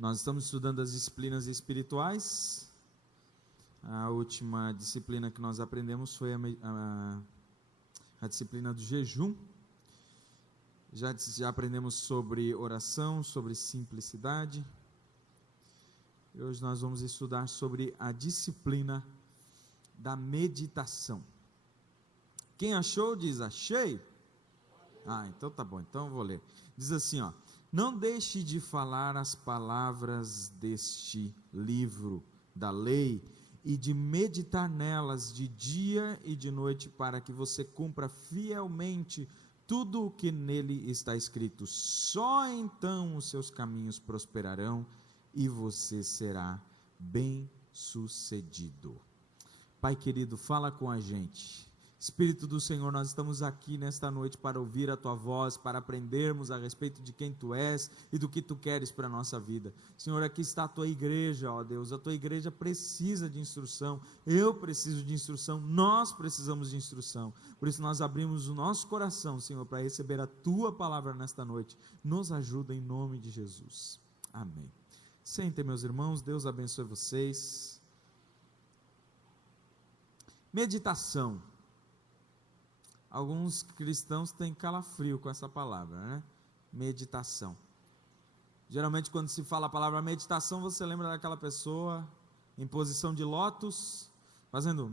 Nós estamos estudando as disciplinas espirituais. A última disciplina que nós aprendemos foi a disciplina do jejum. Já aprendemos sobre oração, sobre simplicidade. E hoje nós vamos estudar sobre a disciplina da meditação. Quem achou diz: achei. Então tá bom, então eu vou ler. Diz assim, não deixe de falar as palavras deste livro da lei e de meditar nelas de dia e de noite, para que você cumpra fielmente tudo o que nele está escrito. Só então os seus caminhos prosperarão e você será bem-sucedido. Pai querido, fala com a gente. Espírito do Senhor, nós estamos aqui nesta noite para ouvir a Tua voz, para aprendermos a respeito de quem Tu és e do que Tu queres para a nossa vida. Senhor, aqui está a Tua igreja, ó Deus, a Tua igreja precisa de instrução, eu preciso de instrução, nós precisamos de instrução. Por isso nós abrimos o nosso coração, Senhor, para receber a Tua palavra nesta noite. Nos ajuda em nome de Jesus. Amém. Sentem, meus irmãos, Deus abençoe vocês. Meditação. Alguns cristãos têm calafrio com essa palavra, né? Meditação. Geralmente quando se fala a palavra meditação, você lembra daquela pessoa em posição de lótus, fazendo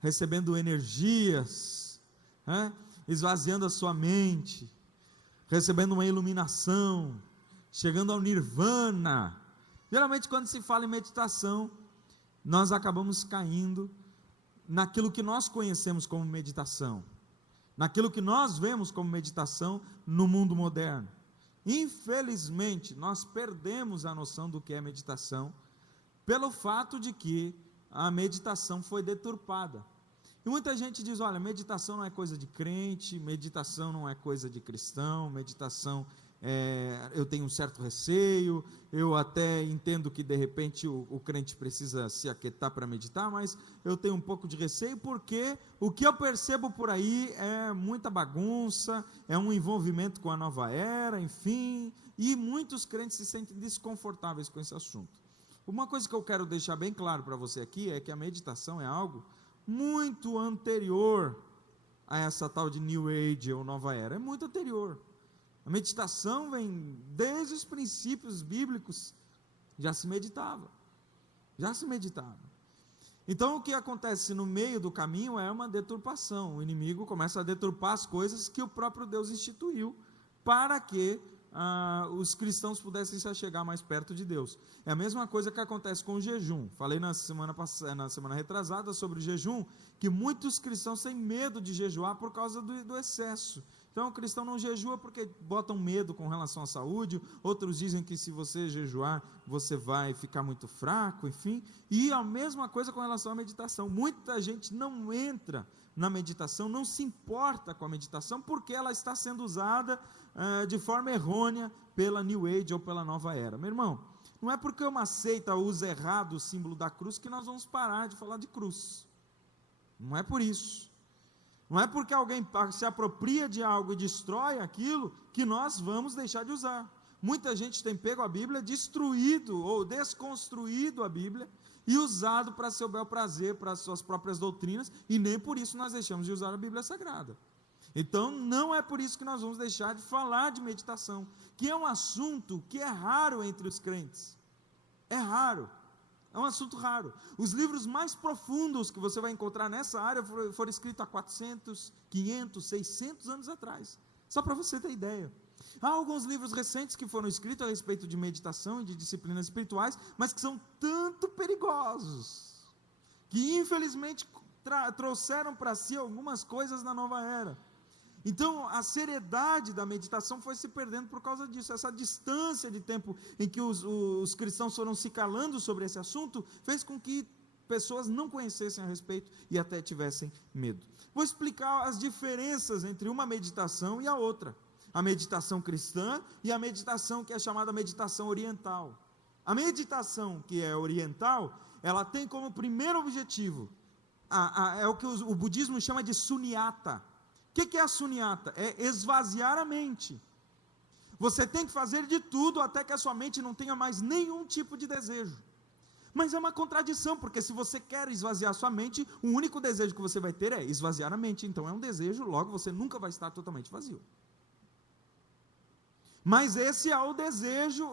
recebendo energias, esvaziando a sua mente, recebendo uma iluminação, chegando ao nirvana. Geralmente quando se fala em meditação, nós acabamos caindo naquilo que nós conhecemos como meditação, naquilo que nós vemos como meditação no mundo moderno. Infelizmente, nós perdemos a noção do que é meditação, pelo fato de que a meditação foi deturpada. E muita gente diz: olha, meditação não é coisa de crente, meditação não é coisa de cristão, meditação eu tenho um certo receio, eu até entendo que de repente o crente precisa se aquietar para meditar, mas eu tenho um pouco de receio, porque o que eu percebo por aí é muita bagunça, é um envolvimento com a nova era, enfim, e muitos crentes se sentem desconfortáveis com esse assunto. Uma coisa que eu quero deixar bem claro para você aqui é que a meditação é algo muito anterior a essa tal de New Age ou nova era, é muito anterior. A meditação vem desde os princípios bíblicos, já se meditava. Então o que acontece no meio do caminho é uma deturpação. O inimigo começa a deturpar as coisas que o próprio Deus instituiu para que os cristãos pudessem se achegar mais perto de Deus. É a mesma coisa que acontece com o jejum. Falei na semana retrasada sobre o jejum, que muitos cristãos têm medo de jejuar por causa do excesso. Então o cristão não jejua porque botam medo com relação à saúde, outros dizem que se você jejuar, você vai ficar muito fraco, enfim, e a mesma coisa com relação à meditação. Muita gente não entra na meditação, não se importa com a meditação, porque ela está sendo usada de forma errônea pela New Age ou pela nova era. Meu irmão, não é porque uma seita usa errado o símbolo da cruz que nós vamos parar de falar de cruz, não é por isso. Não é porque alguém se apropria de algo e destrói aquilo que nós vamos deixar de usar. Muita gente tem pego a Bíblia, destruído ou desconstruído a Bíblia e usado para seu bel prazer, para suas próprias doutrinas, e nem por isso nós deixamos de usar a Bíblia Sagrada. Então não é por isso que nós vamos deixar de falar de meditação, que é um assunto que é raro entre os crentes. É raro. É um assunto raro. Os livros mais profundos que você vai encontrar nessa área foram escritos há 400, 500, 600 anos atrás. Só para você ter ideia. Há alguns livros recentes que foram escritos a respeito de meditação e de disciplinas espirituais, mas que são tanto perigosos, que infelizmente trouxeram para si algumas coisas na nova era. Então a seriedade da meditação foi se perdendo por causa disso. Essa distância de tempo em que os cristãos foram se calando sobre esse assunto, fez com que pessoas não conhecessem a respeito e até tivessem medo. Vou explicar as diferenças entre uma meditação e a outra. A meditação cristã e a meditação que é chamada meditação oriental. A meditação que é oriental, ela tem como primeiro objetivo, é o que o budismo chama de sunyata. O que é a sunyata? É esvaziar a mente. Você tem que fazer de tudo até que a sua mente não tenha mais nenhum tipo de desejo. Mas é uma contradição, porque se você quer esvaziar sua mente, o único desejo que você vai ter é esvaziar a mente. Então é um desejo, logo você nunca vai estar totalmente vazio. Mas esse é o desejo,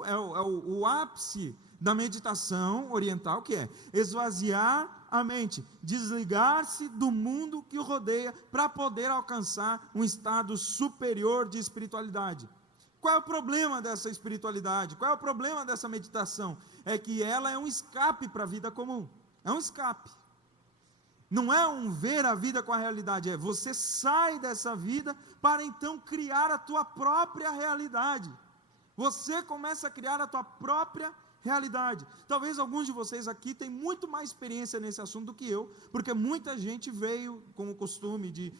o ápice da meditação oriental, que é esvaziar a mente, desligar-se do mundo que o rodeia, para poder alcançar um estado superior de espiritualidade. Qual é o problema dessa espiritualidade? Qual é o problema dessa meditação? É que ela é um escape para a vida comum, é um escape. Não é um ver a vida com a realidade, é você sai dessa vida para então criar a tua própria realidade. Você começa a criar a tua própria realidade. Talvez alguns de vocês aqui tenham muito mais experiência nesse assunto do que eu, porque muita gente veio com o costume de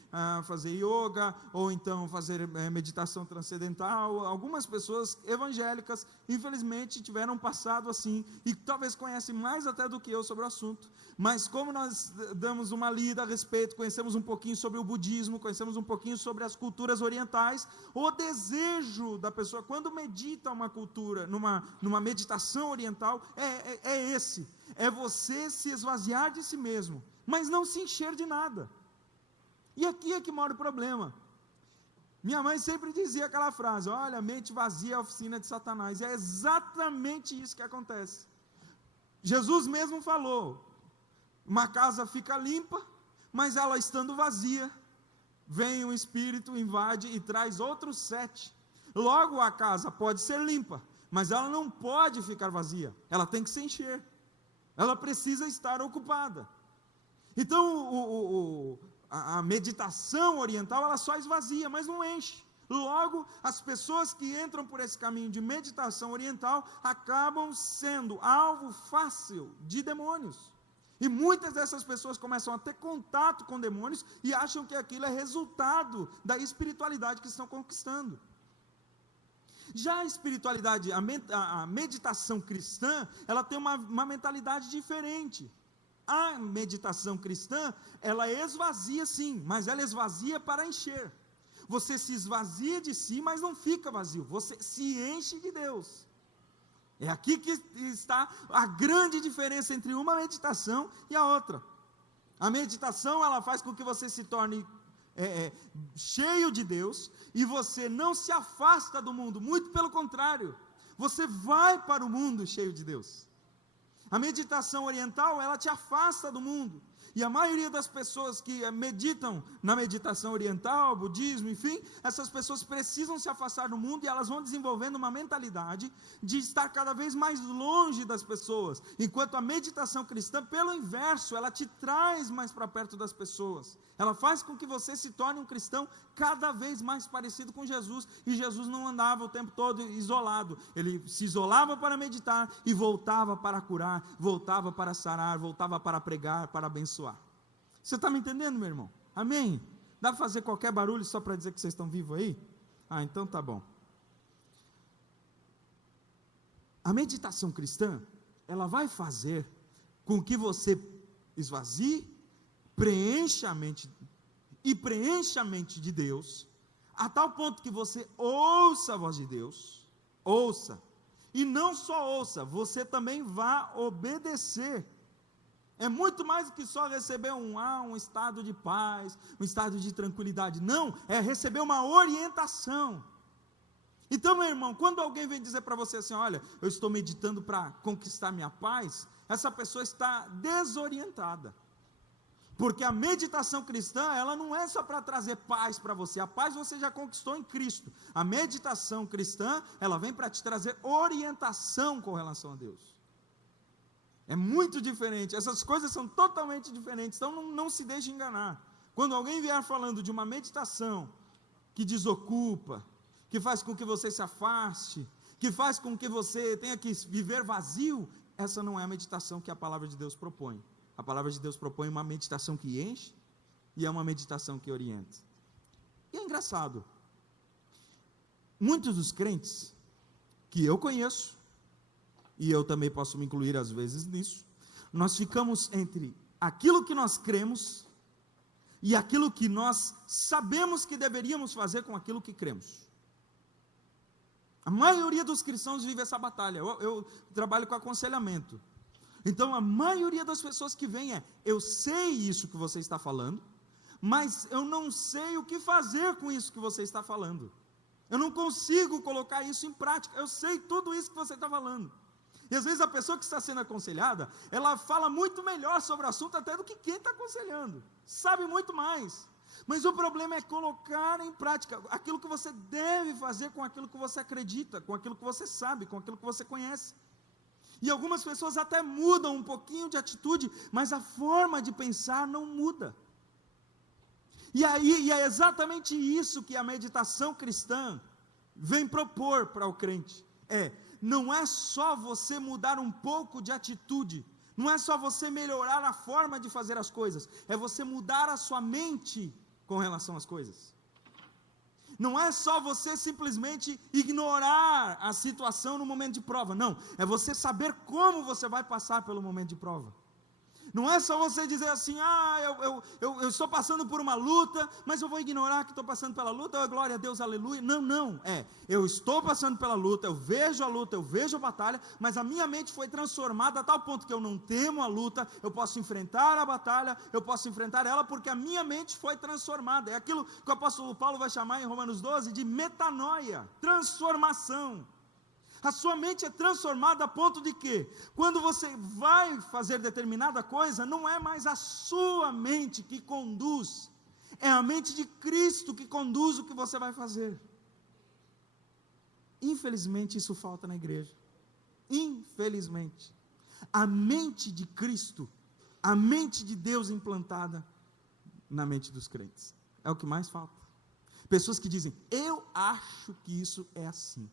fazer yoga, ou então fazer meditação transcendental. Algumas pessoas evangélicas, infelizmente, tiveram passado assim, e talvez conhecem mais até do que eu sobre o assunto. Mas como nós damos uma lida a respeito, conhecemos um pouquinho sobre o budismo, conhecemos um pouquinho sobre as culturas orientais, o desejo da pessoa, quando medita uma cultura, numa meditação oriental, é esse, é você se esvaziar de si mesmo, mas não se encher de nada. E aqui é que mora o problema. Minha mãe sempre dizia aquela frase, olha, mente vazia é a oficina de Satanás, e é exatamente isso que acontece. Jesus mesmo falou, uma casa fica limpa, mas ela estando vazia, vem um espírito, invade e traz outros 7. Logo a casa pode ser limpa, mas ela não pode ficar vazia, ela tem que se encher, ela precisa estar ocupada. Então a meditação oriental, ela só esvazia, mas não enche. Logo, as pessoas que entram por esse caminho de meditação oriental, acabam sendo alvo fácil de demônios. E muitas dessas pessoas começam a ter contato com demônios e acham que aquilo é resultado da espiritualidade que estão conquistando. Já a espiritualidade, a meditação cristã, ela tem uma mentalidade diferente. A meditação cristã, ela esvazia sim, mas ela esvazia para encher. Você se esvazia de si, mas não fica vazio, você se enche de Deus. É aqui que está a grande diferença entre uma meditação e a outra. A meditação, ela faz com que você se torne cheio de Deus, e você não se afasta do mundo, muito pelo contrário, você vai para o mundo cheio de Deus. A meditação oriental, ela te afasta do mundo, e a maioria das pessoas que meditam na meditação oriental, budismo, enfim, essas pessoas precisam se afastar do mundo, e elas vão desenvolvendo uma mentalidade de estar cada vez mais longe das pessoas, enquanto a meditação cristã, pelo inverso, ela te traz mais para perto das pessoas, ela faz com que você se torne um cristão cada vez mais parecido com Jesus, e Jesus não andava o tempo todo isolado, ele se isolava para meditar, e voltava para curar, voltava para sarar, voltava para pregar, para abençoar. Você está me entendendo, meu irmão? Amém? Dá para fazer qualquer barulho só para dizer que vocês estão vivos aí? Então tá bom. A meditação cristã, ela vai fazer com que você esvazie, preencha a mente de Deus, a tal ponto que você ouça a voz de Deus, e não só ouça, você também vá obedecer. É muito mais do que só receber um estado de paz, um estado de tranquilidade. Não, é receber uma orientação. Então, meu irmão, quando alguém vem dizer para você assim, olha, eu estou meditando para conquistar minha paz, essa pessoa está desorientada. Porque a meditação cristã, ela não é só para trazer paz para você, a paz você já conquistou em Cristo. A meditação cristã, ela vem para te trazer orientação com relação a Deus. É muito diferente, essas coisas são totalmente diferentes, então não se deixe enganar. Quando alguém vier falando de uma meditação que desocupa, que faz com que você se afaste, que faz com que você tenha que viver vazio, essa não é a meditação que a palavra de Deus propõe. A palavra de Deus propõe uma meditação que enche, e é uma meditação que orienta. E é engraçado, muitos dos crentes que eu conheço, e eu também posso me incluir às vezes nisso, nós ficamos entre aquilo que nós cremos, e aquilo que nós sabemos que deveríamos fazer com aquilo que cremos. A maioria dos cristãos vive essa batalha. Eu trabalho com aconselhamento. Então, a maioria das pessoas que vêm eu sei isso que você está falando, mas eu não sei o que fazer com isso que você está falando. Eu não consigo colocar isso em prática. Eu sei tudo isso que você está falando. E às vezes a pessoa que está sendo aconselhada, ela fala muito melhor sobre o assunto até do que quem está aconselhando. Sabe muito mais. Mas o problema é colocar em prática aquilo que você deve fazer com aquilo que você acredita, com aquilo que você sabe, com aquilo que você conhece. E algumas pessoas até mudam um pouquinho de atitude, mas a forma de pensar não muda. E é exatamente isso que a meditação cristã vem propor para o crente. Não é só você mudar um pouco de atitude, não é só você melhorar a forma de fazer as coisas, é você mudar a sua mente com relação às coisas. Não é só você simplesmente ignorar a situação no momento de prova, não, é você saber como você vai passar pelo momento de prova. Não é só você dizer assim, eu estou passando por uma luta, mas eu vou ignorar que estou passando pela luta, glória a Deus, aleluia. Não, eu estou passando pela luta, eu vejo a batalha, mas a minha mente foi transformada a tal ponto que eu não temo a luta, eu posso enfrentar a batalha, eu posso enfrentar ela, porque a minha mente foi transformada. É aquilo que o apóstolo Paulo vai chamar em Romanos 12 de metanoia, transformação. A sua mente é transformada a ponto de que, quando você vai fazer determinada coisa, não é mais a sua mente que conduz, é a mente de Cristo que conduz o que você vai fazer. Infelizmente isso falta na igreja, infelizmente. A mente de Cristo, a mente de Deus implantada na mente dos crentes, é o que mais falta. Pessoas que dizem, eu acho que isso é assim.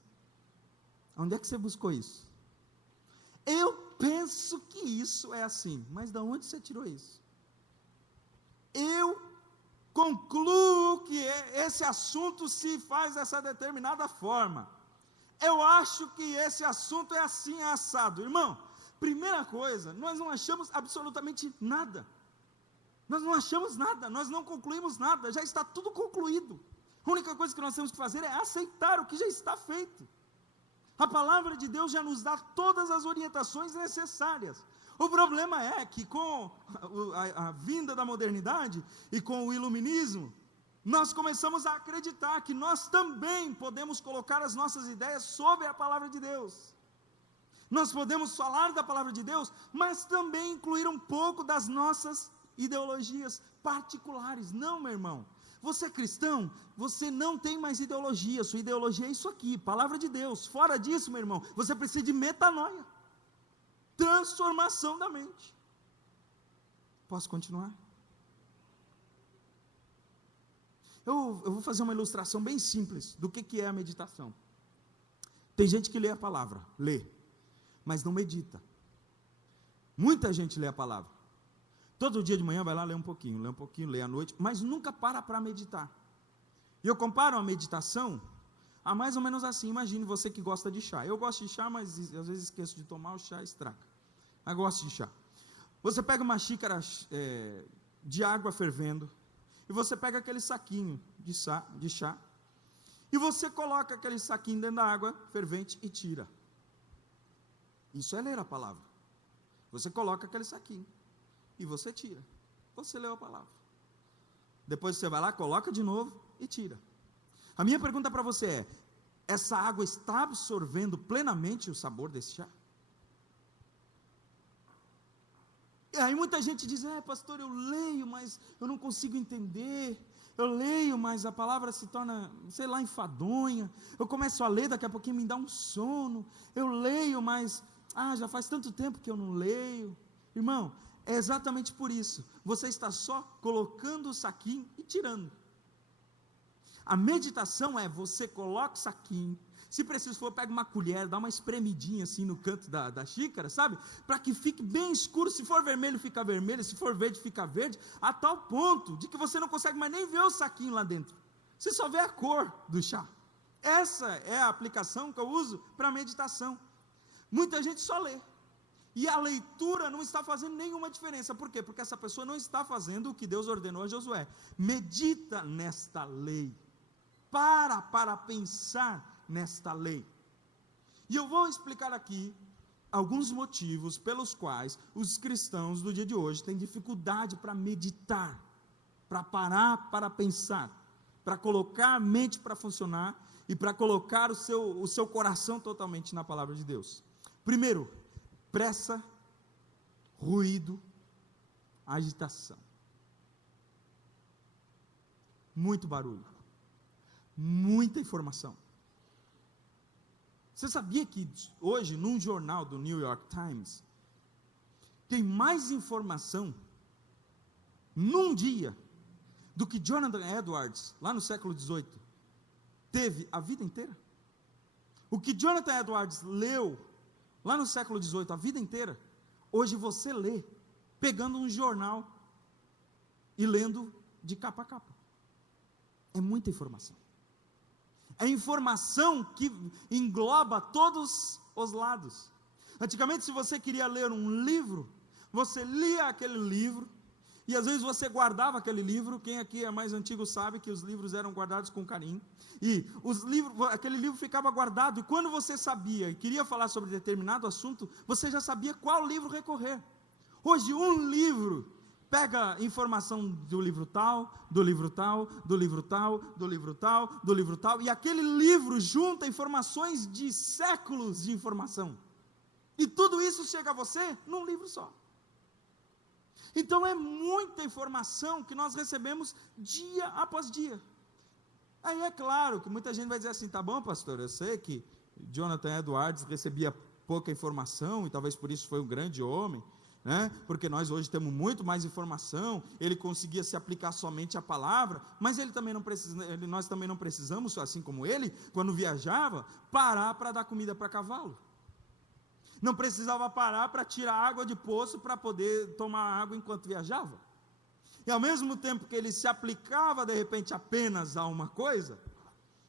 Onde é que você buscou isso? Eu penso que isso é assim, mas de onde você tirou isso? Eu concluo que esse assunto se faz dessa determinada forma. Eu acho que esse assunto é assim, é assado. Irmão, primeira coisa, nós não achamos absolutamente nada. Nós não achamos nada, nós não concluímos nada, já está tudo concluído. A única coisa que nós temos que fazer é aceitar o que já está feito. A palavra de Deus já nos dá todas as orientações necessárias. O problema é que com a vinda da modernidade e com o iluminismo, nós começamos a acreditar que nós também podemos colocar as nossas ideias sobre a palavra de Deus. Nós podemos falar da palavra de Deus, mas também incluir um pouco das nossas ideologias particulares. Não, meu irmão. Você é cristão, você não tem mais ideologia, sua ideologia é isso aqui, palavra de Deus. Fora disso, meu irmão, você precisa de metanoia, transformação da mente. Posso continuar? Eu vou fazer uma ilustração bem simples do que é a meditação. Tem gente que lê a palavra, mas não medita. Muita gente lê a palavra. Todo dia de manhã vai lá ler um pouquinho, lê à noite, mas nunca para meditar. E eu comparo a meditação a mais ou menos assim. Imagine você que gosta de chá. Eu gosto de chá, mas às vezes esqueço de tomar, o chá estraga. Mas gosto de chá. Você pega uma xícara de água fervendo, e você pega aquele saquinho de chá, e você coloca aquele saquinho dentro da água fervente e tira. Isso é ler a palavra. Você coloca aquele saquinho e você tira. Você leu a palavra. Depois você vai lá, coloca de novo e tira. A minha pergunta para você é: essa água está absorvendo plenamente o sabor desse chá? E aí muita gente diz: pastor, eu leio, mas eu não consigo entender. Eu leio, mas a palavra se torna, sei lá, enfadonha. Eu começo a ler, daqui a pouquinho me dá um sono. Eu leio, mas já faz tanto tempo que eu não leio. Irmão, é exatamente por isso. Você está só colocando o saquinho e tirando. A meditação é: você coloca o saquinho, se preciso for, pega uma colher, dá uma espremidinha assim no canto da xícara, sabe? Para que fique bem escuro. Se for vermelho, fica vermelho. Se for verde, fica verde. A tal ponto de que você não consegue mais nem ver o saquinho lá dentro. Você só vê a cor do chá. Essa é a aplicação que eu uso para meditação. Muita gente só lê. E a leitura não está fazendo nenhuma diferença. Por quê? Porque essa pessoa não está fazendo o que Deus ordenou a Josué. Medita nesta lei. Para pensar nesta lei. E eu vou explicar aqui alguns motivos pelos quais os cristãos do dia de hoje têm dificuldade para meditar, para parar para pensar, para colocar a mente para funcionar e para colocar o seu coração totalmente na palavra de Deus. Primeiro, pressa, ruído, agitação. Muito barulho, muita informação. Você sabia que hoje, num jornal do New York Times, tem mais informação num dia do que Jonathan Edwards, lá no século XVIII, teve a vida inteira? O que Jonathan Edwards leu lá no século XVIII, a vida inteira, hoje você lê, pegando um jornal e lendo de capa a capa. É muita informação. É informação que engloba todos os lados. Antigamente, se você queria ler um livro, você lia aquele livro, e às vezes você guardava aquele livro. Quem aqui é mais antigo sabe que os livros eram guardados com carinho, e aquele livro ficava guardado, e quando você sabia e queria falar sobre determinado assunto, você já sabia qual livro recorrer. Hoje, um livro pega informação do livro tal, do livro tal, do livro tal, do livro tal, do livro tal, e aquele livro junta informações de séculos de informação, e tudo isso chega a você num livro só. Então é muita informação que nós recebemos dia após dia. Aí é claro que muita gente vai dizer assim: tá bom, pastor, eu sei que Jonathan Edwards recebia pouca informação, e talvez por isso foi um grande homem, porque nós hoje temos muito mais informação, ele conseguia se aplicar somente à palavra, mas nós também não precisamos, assim como ele, quando viajava, parar para dar comida para cavalo, não precisava parar para tirar água de poço para poder tomar água enquanto viajava, e ao mesmo tempo que ele se aplicava de repente apenas a uma coisa,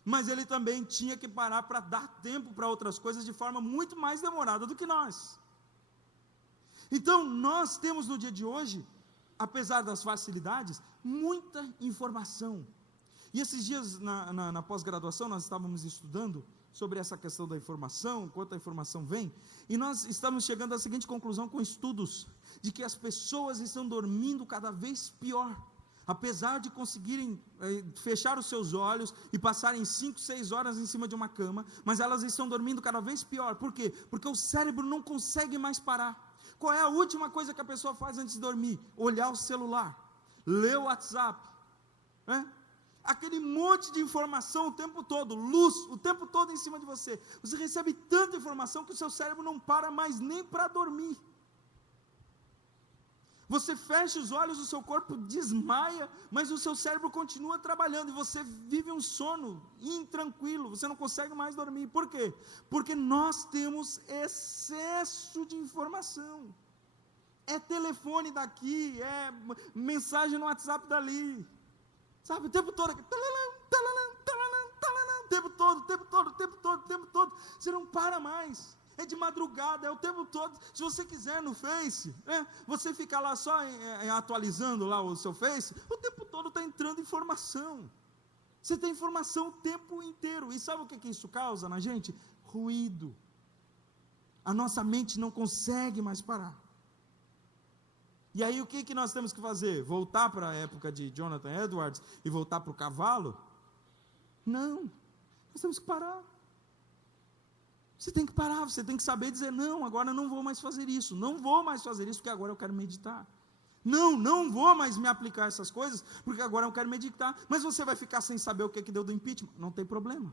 mas ele também tinha que parar para dar tempo para outras coisas de forma muito mais demorada do que nós. Então, nós temos no dia de hoje, apesar das facilidades, muita informação. E esses dias, na pós-graduação, nós estávamos estudando sobre essa questão da informação, quanto a informação vem, e nós estamos chegando à seguinte conclusão com estudos, de que as pessoas estão dormindo cada vez pior, apesar de conseguirem fechar os seus olhos e passarem 5, 6 horas em cima de uma cama, mas elas estão dormindo cada vez pior. Por quê? Porque o cérebro não consegue mais parar. Qual é a última coisa que a pessoa faz antes de dormir? Olhar o celular, ler o WhatsApp, aquele monte de informação o tempo todo, luz o tempo todo em cima de você. Você recebe tanta informação que o seu cérebro não para mais nem para dormir. Você fecha os olhos, o seu corpo desmaia, mas o seu cérebro continua trabalhando, e você vive um sono intranquilo, você não consegue mais dormir. Por quê? Porque nós temos excesso de informação. É telefone daqui, é mensagem no WhatsApp dali, sabe, o tempo todo, o tempo todo, você não para mais. É de madrugada, é o tempo todo. Se você quiser no Face, você fica lá só atualizando lá o seu Face, o tempo todo está entrando informação. Você tem informação o tempo inteiro. E sabe o que isso causa na gente? Ruído. A nossa mente não consegue mais parar. E aí o que nós temos que fazer? Voltar para a época de Jonathan Edwards e voltar para o cavalo? Não, nós temos que parar. Você tem que parar, você tem que saber dizer: não, agora não vou mais fazer isso, porque agora eu quero meditar. Não vou mais me aplicar a essas coisas, porque agora eu quero meditar. Mas você vai ficar sem saber o que deu do impeachment? Não tem problema.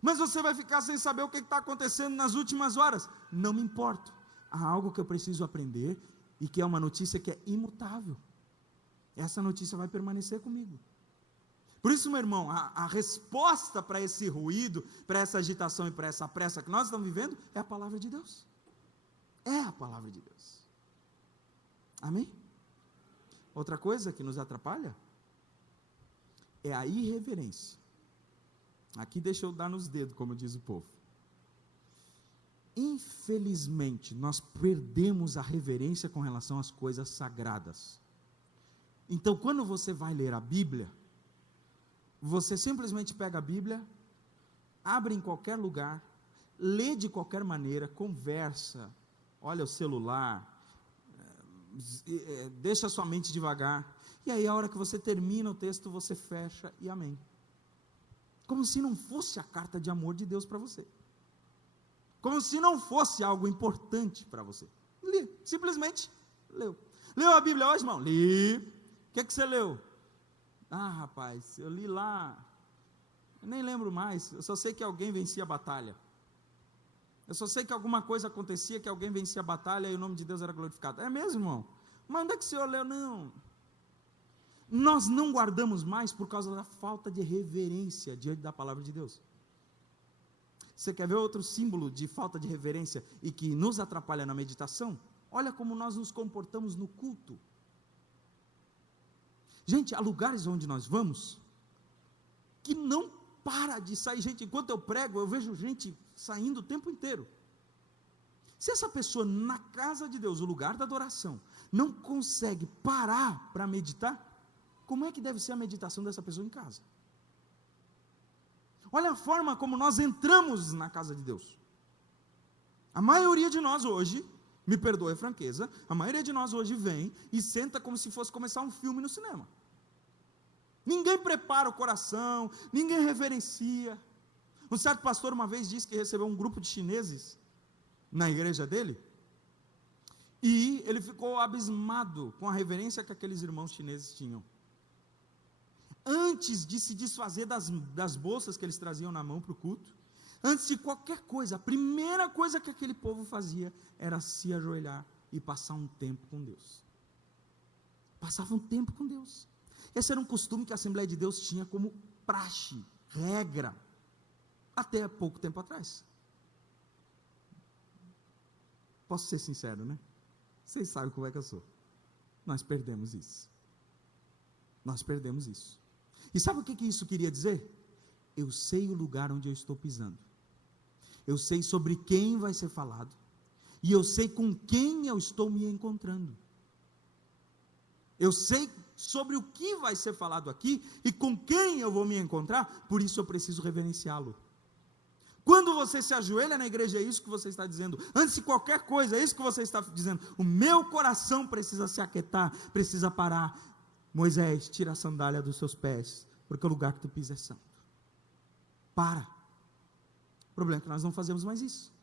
Mas você vai ficar sem saber o que está acontecendo nas últimas horas? Não me importo. Há algo que eu preciso aprender, e que é uma notícia que é imutável. Essa notícia vai permanecer comigo. Por isso, meu irmão, a resposta para esse ruído, para essa agitação e para essa pressa que nós estamos vivendo, é a palavra de Deus. É a palavra de Deus. Amém? Outra coisa que nos atrapalha é a irreverência. Aqui deixa eu dar nos dedos, como diz o povo. Infelizmente, nós perdemos a reverência com relação às coisas sagradas. Então, quando você vai ler a Bíblia, você simplesmente pega a Bíblia, abre em qualquer lugar, lê de qualquer maneira, conversa, olha o celular, deixa a sua mente devagar, e aí a hora que você termina o texto, você fecha e amém. Como se não fosse a carta de amor de Deus para você. Como se não fosse algo importante para você. Lê, simplesmente leu. Leu a Bíblia hoje, irmão? Li. O que você leu? Ah, rapaz, eu li lá, eu nem lembro mais, eu só sei que alguém vencia a batalha. Eu só sei que alguma coisa acontecia, que alguém vencia a batalha e o nome de Deus era glorificado. É mesmo, irmão? Mas onde é que o senhor leu? Não. Nós não guardamos mais por causa da falta de reverência diante da palavra de Deus. Você quer ver outro símbolo de falta de reverência e que nos atrapalha na meditação? Olha como nós nos comportamos no culto. Gente, há lugares onde nós vamos que não para de sair gente. Enquanto eu prego, eu vejo gente saindo o tempo inteiro. Se essa pessoa na casa de Deus, o lugar da adoração, não consegue parar para meditar, como é que deve ser a meditação dessa pessoa em casa? Olha a forma como nós entramos na casa de Deus. A maioria de nós hoje, me perdoe a franqueza, a maioria de nós hoje vem e senta como se fosse começar um filme no cinema. Ninguém prepara o coração, ninguém reverencia. Um certo pastor uma vez disse que recebeu um grupo de chineses na igreja dele, e ele ficou abismado com a reverência que aqueles irmãos chineses tinham. Antes de se desfazer das bolsas que eles traziam na mão para o culto, antes de qualquer coisa, a primeira coisa que aquele povo fazia era se ajoelhar e passar um tempo com Deus. Passava um tempo com Deus. Esse era um costume que a Assembleia de Deus tinha como praxe, regra, até pouco tempo atrás. Posso ser sincero, né? Vocês sabem como é que eu sou. Nós perdemos isso. Nós perdemos isso. E sabe o que isso queria dizer? Eu sei o lugar onde eu estou pisando. Eu sei sobre quem vai ser falado. E eu sei com quem eu estou me encontrando. Eu sei sobre o que vai ser falado aqui e com quem eu vou me encontrar, por isso eu preciso reverenciá-lo. Quando você se ajoelha na igreja, é isso que você está dizendo. Antes de qualquer coisa, é isso que você está dizendo. O meu coração precisa se aquietar, precisa parar. Moisés, tira a sandália dos seus pés, porque o lugar que tu pisa é santo. Para. O problema é que nós não fazemos mais isso.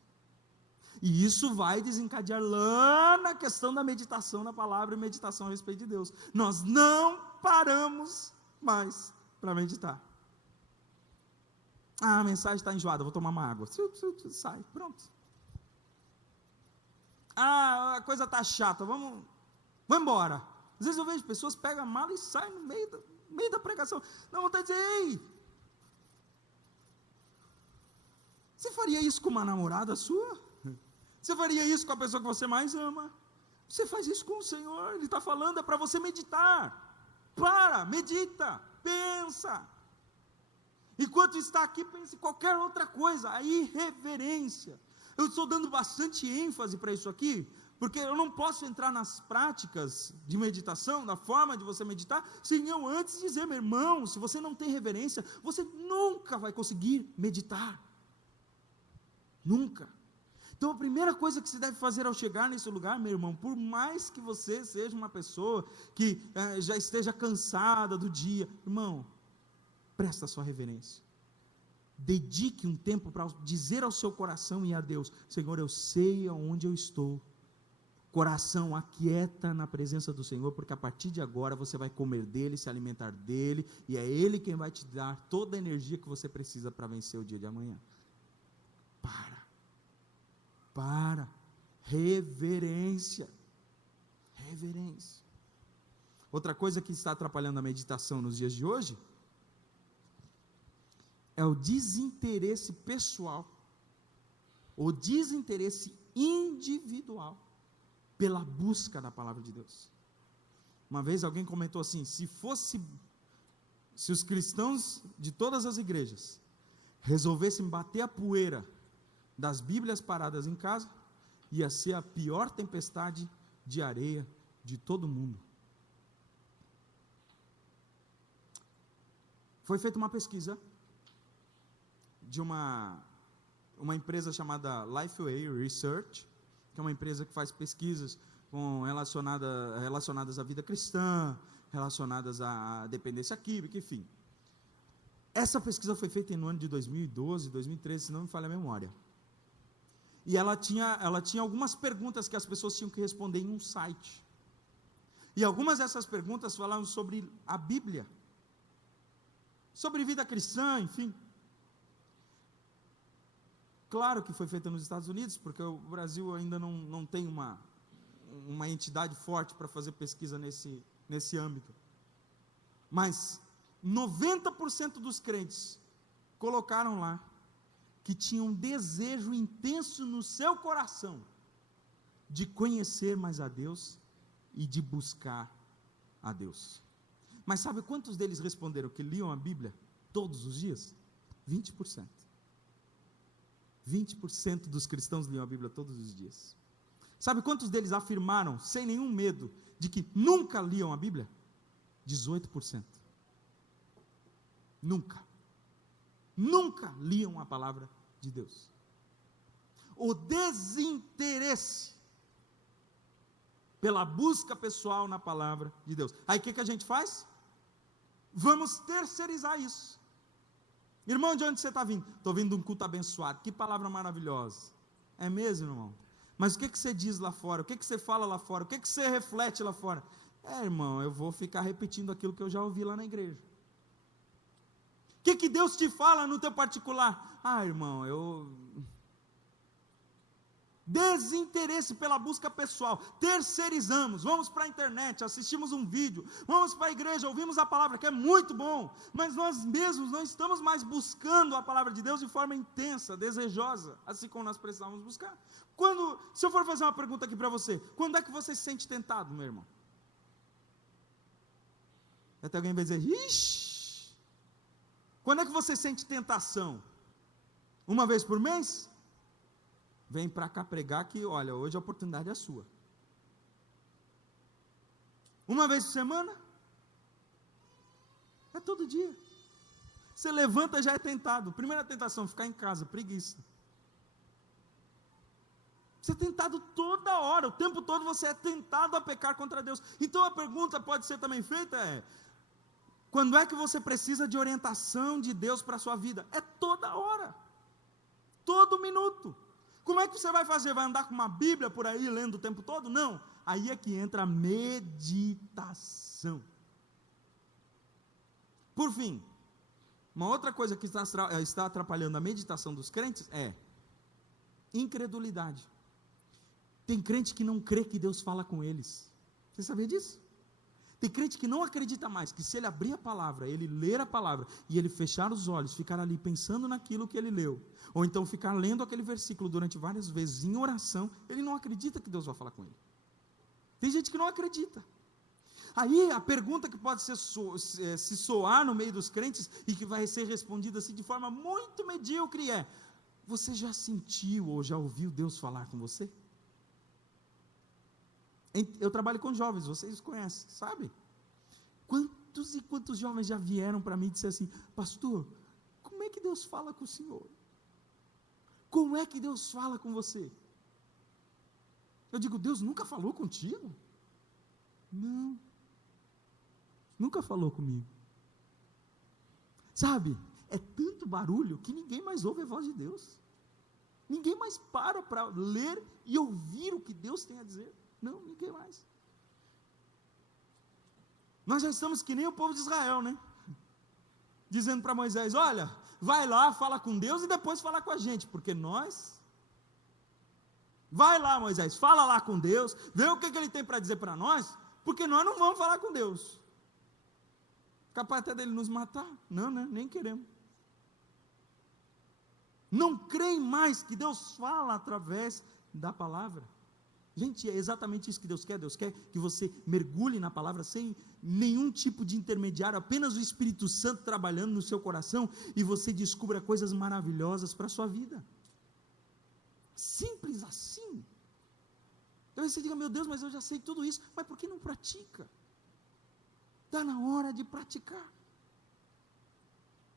E isso vai desencadear lá na questão da meditação na palavra e meditação a respeito de Deus. Nós não paramos mais para meditar. Ah, a mensagem está enjoada, vou tomar uma água. Sai, pronto. Ah, a coisa está chata, vamos embora. Às vezes eu vejo pessoas pegam a mala e saem no meio da pregação. Não, vontade de dizer, ei, você faria isso com uma namorada sua? Você faria isso com a pessoa que você mais ama? Você faz isso com o Senhor, Ele está falando, é para você meditar. Para, medita, pensa. Enquanto está aqui, pense em qualquer outra coisa, a irreverência. Eu estou dando bastante ênfase para isso aqui, porque eu não posso entrar nas práticas de meditação, da forma de você meditar, sem eu antes dizer, meu irmão, se você não tem reverência, você nunca vai conseguir meditar. Nunca. Então a primeira coisa que você deve fazer ao chegar nesse lugar, meu irmão, por mais que você seja uma pessoa que já esteja cansada do dia, irmão, presta a sua reverência. Dedique um tempo para dizer ao seu coração e a Deus, Senhor, eu sei aonde eu estou. Coração, aquieta na presença do Senhor, porque a partir de agora você vai comer dele, se alimentar dele, e é ele quem vai te dar toda a energia que você precisa para vencer o dia de amanhã. Para, reverência. Outra coisa que está atrapalhando a meditação nos dias de hoje é o desinteresse pessoal, o desinteresse individual pela busca da palavra de Deus. Uma vez alguém comentou assim, se os cristãos de todas as igrejas resolvessem bater a poeira das Bíblias paradas em casa, ia ser a pior tempestade de areia de todo mundo. Foi feita uma pesquisa de uma uma empresa chamada Lifeway Research, que é uma empresa que faz pesquisas relacionadas à vida cristã, relacionadas à dependência química, enfim. Essa pesquisa foi feita no ano de 2012, 2013, se não me falha a memória. E ela tinha algumas perguntas que as pessoas tinham que responder em um site. E algumas dessas perguntas falavam sobre a Bíblia, sobre vida cristã, enfim. Claro que foi feita nos Estados Unidos, porque o Brasil ainda não tem uma entidade forte para fazer pesquisa nesse âmbito. Mas 90% dos crentes colocaram lá que tinham um desejo intenso no seu coração de conhecer mais a Deus e de buscar a Deus. Mas sabe quantos deles responderam que liam a Bíblia todos os dias? 20%. 20% dos cristãos liam a Bíblia todos os dias. Sabe quantos deles afirmaram, sem nenhum medo, de que nunca liam a Bíblia? 18%. Nunca liam a palavra de Deus. O desinteresse pela busca pessoal na palavra de Deus. Aí o que a gente faz? Vamos terceirizar isso. Irmão, de onde você está vindo? Estou vindo de um culto abençoado. Que palavra maravilhosa. É mesmo, irmão? Mas o que você diz lá fora? O que você fala lá fora? O que você reflete lá fora? Irmão, eu vou ficar repetindo aquilo que eu já ouvi lá na igreja. O que Deus te fala no teu particular? Irmão, desinteresse pela busca pessoal, terceirizamos, vamos para a internet, assistimos um vídeo, vamos para a igreja, ouvimos a palavra, que é muito bom, mas nós mesmos não estamos mais buscando a palavra de Deus de forma intensa, desejosa, assim como nós precisávamos buscar. Se eu for fazer uma pergunta aqui para você, quando é que você se sente tentado, meu irmão? Até alguém vai dizer, ixi, quando é que você sente tentação? Uma vez por mês? Vem para cá pregar que, olha, hoje a oportunidade é sua. Uma vez por semana? É todo dia. Você levanta, já é tentado. Primeira tentação, ficar em casa, preguiça. Você é tentado toda hora, o tempo todo você é tentado a pecar contra Deus. Então a pergunta pode ser também feita quando é que você precisa de orientação de Deus para a sua vida? É toda hora. Todo minuto. Como é que você vai fazer? Vai andar com uma Bíblia por aí, lendo o tempo todo? Não. Aí é que entra a meditação. Por fim, uma outra coisa que está atrapalhando a meditação dos crentes é incredulidade. Tem crente que não crê que Deus fala com eles. Você sabia disso? Tem crente que não acredita mais, que se ele abrir a palavra, ele ler a palavra, e ele fechar os olhos, ficar ali pensando naquilo que ele leu, ou então ficar lendo aquele versículo durante várias vezes, em oração, ele não acredita que Deus vai falar com ele. Tem gente que não acredita. Aí a pergunta que pode se soar no meio dos crentes, e que vai ser respondida assim de forma muito medíocre você já sentiu ou já ouviu Deus falar com você? Eu trabalho com jovens, vocês conhecem, sabe? Quantos e quantos jovens já vieram para mim e disseram assim, pastor, como é que Deus fala com o senhor? Como é que Deus fala com você? Eu digo, Deus nunca falou contigo? Não, nunca falou comigo. Sabe, é tanto barulho que ninguém mais ouve a voz de Deus. Ninguém mais para ler e ouvir o que Deus tem a dizer. Não, ninguém mais. Nós já estamos que nem o povo de Israel, né? Dizendo para Moisés, olha, vai lá, fala com Deus e depois fala com a gente, porque vai lá Moisés, fala lá com Deus, vê o que ele tem para dizer para nós, porque nós não vamos falar com Deus. Capaz até dele nos matar, não, né? Nem queremos. Não creem mais que Deus fala através da palavra. Gente, é exatamente isso que Deus quer. Deus quer que você mergulhe na palavra sem nenhum tipo de intermediário, apenas o Espírito Santo trabalhando no seu coração e você descubra coisas maravilhosas para a sua vida. Simples assim. Talvez você diga, meu Deus, mas eu já sei tudo isso, mas por que não pratica? Está na hora de praticar.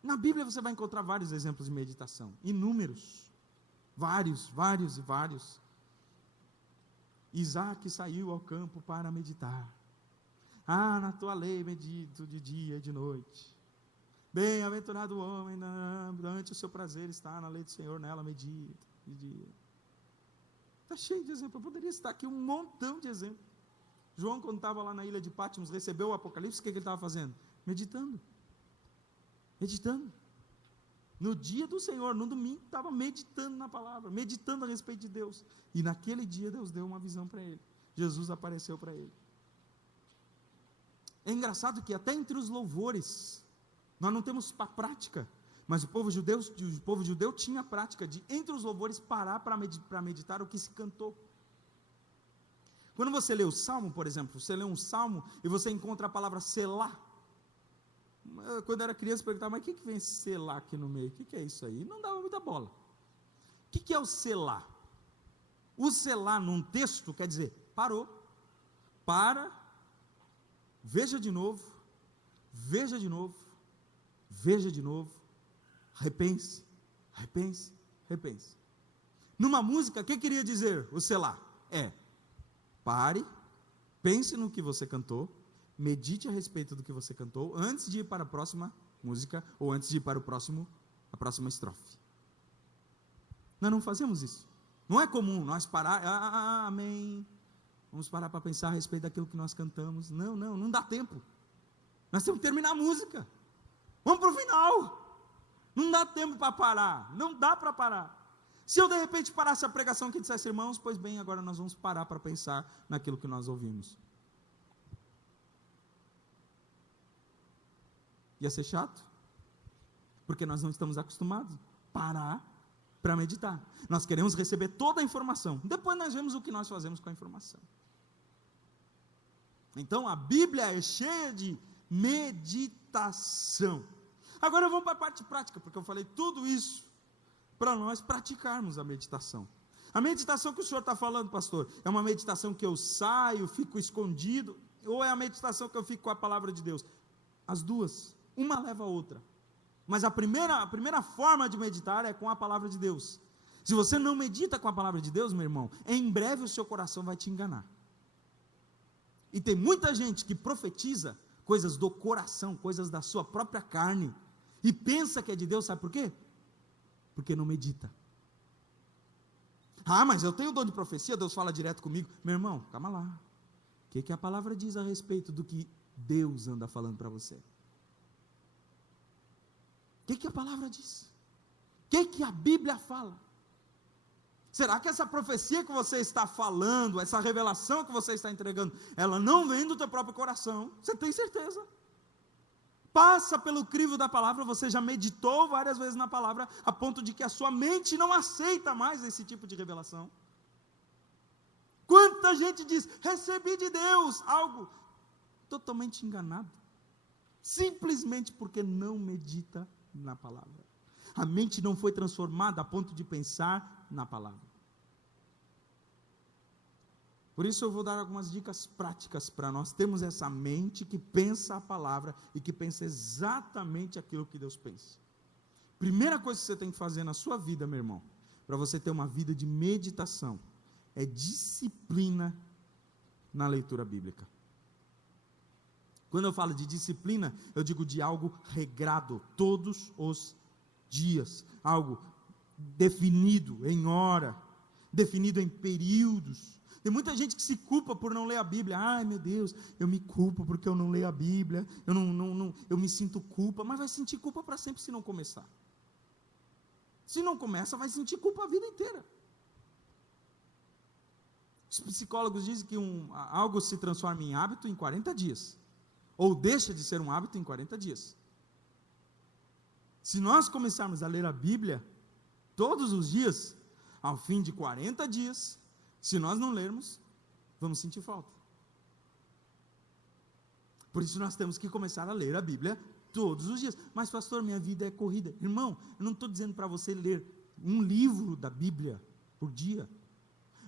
Na Bíblia você vai encontrar vários exemplos de meditação, inúmeros. Vários, vários e vários. Isaac saiu ao campo para meditar. Na tua lei medito de dia e de noite. Bem-aventurado o homem, durante o seu prazer está na lei do Senhor, nela medita de dia. Está cheio de exemplos, eu poderia estar aqui um montão de exemplos. João, quando estava lá na ilha de Patmos, recebeu o Apocalipse, o que ele estava fazendo? Meditando. No dia do Senhor, no domingo, estava meditando na palavra, meditando a respeito de Deus. E naquele dia Deus deu uma visão para ele. Jesus apareceu para ele. É engraçado que até entre os louvores, nós não temos a prática, mas o povo judeu tinha a prática de, entre os louvores, parar para meditar o que se cantou. Quando você lê o Salmo, por exemplo, você lê um Salmo e você encontra a palavra selá. Quando eu era criança, eu perguntava, mas o que vem selá aqui no meio? O que é isso aí? Não dava muita bola. O que é o selá? O selá num texto quer dizer, parou, para, veja de novo, veja de novo, veja de novo, repense, repense, repense. Numa música, o que queria dizer o selá? Pare, pense no que você cantou, medite a respeito do que você cantou, antes de ir para a próxima música, ou antes de ir para a próxima estrofe. Nós não fazemos isso. Não é comum nós parar, amém, vamos parar para pensar a respeito daquilo que nós cantamos. Não dá tempo. Nós temos que terminar a música. Vamos para o final. Não dá tempo para parar, não dá para parar. Se eu de repente parasse a pregação que dissesse, irmãos, pois bem, agora nós vamos parar para pensar naquilo que nós ouvimos. Ia ser chato, porque nós não estamos acostumados a parar para meditar. Nós queremos receber toda a informação, depois nós vemos o que nós fazemos com a informação. Então a Bíblia é cheia de meditação. Agora vamos para a parte prática, porque eu falei tudo isso para nós praticarmos a meditação. A meditação que o senhor está falando, pastor, é uma meditação que eu saio, fico escondido, ou é a meditação que eu fico com a palavra de Deus? As duas, uma leva a outra. Mas a primeira forma de meditar é com a palavra de Deus. Se você não medita com a palavra de Deus, meu irmão, em breve o seu coração vai te enganar. E tem muita gente que profetiza coisas do coração, coisas da sua própria carne, e pensa que é de Deus, sabe por quê? Porque não medita. Mas eu tenho o dom de profecia, Deus fala direto comigo. Meu irmão, calma lá. O que a palavra diz a respeito do que Deus anda falando para você? O que a palavra diz? O que a Bíblia fala? Será que essa profecia que você está falando, essa revelação que você está entregando, ela não vem do teu próprio coração? Você tem certeza? Passa pelo crivo da palavra, você já meditou várias vezes na palavra, a ponto de que a sua mente não aceita mais esse tipo de revelação. Quanta gente diz, recebi de Deus algo, totalmente enganado, simplesmente porque não medita na palavra. A mente não foi transformada a ponto de pensar na palavra. Por isso eu vou dar algumas dicas práticas para nós termos essa mente que pensa a palavra e que pensa exatamente aquilo que Deus pensa. Primeira coisa que você tem que fazer na sua vida, meu irmão, para você ter uma vida de meditação, é disciplina na leitura bíblica. Quando eu falo de disciplina, eu digo de algo regrado, todos os dias, algo definido em hora, definido em períodos. Tem muita gente que se culpa por não ler a Bíblia. Ai meu Deus, eu me culpo porque eu não leio a Bíblia, eu me sinto culpa, mas vai sentir culpa para sempre se não começar. Se não começa, vai sentir culpa a vida inteira. Os psicólogos dizem que algo se transforma em hábito em 40 dias, ou deixa de ser um hábito em 40 dias. Se nós começarmos a ler a Bíblia todos os dias, ao fim de 40 dias, se nós não lermos, vamos sentir falta. Por isso nós temos que começar a ler a Bíblia todos os dias. Mas pastor, minha vida é corrida. Irmão, eu não estou dizendo para você ler um livro da Bíblia por dia.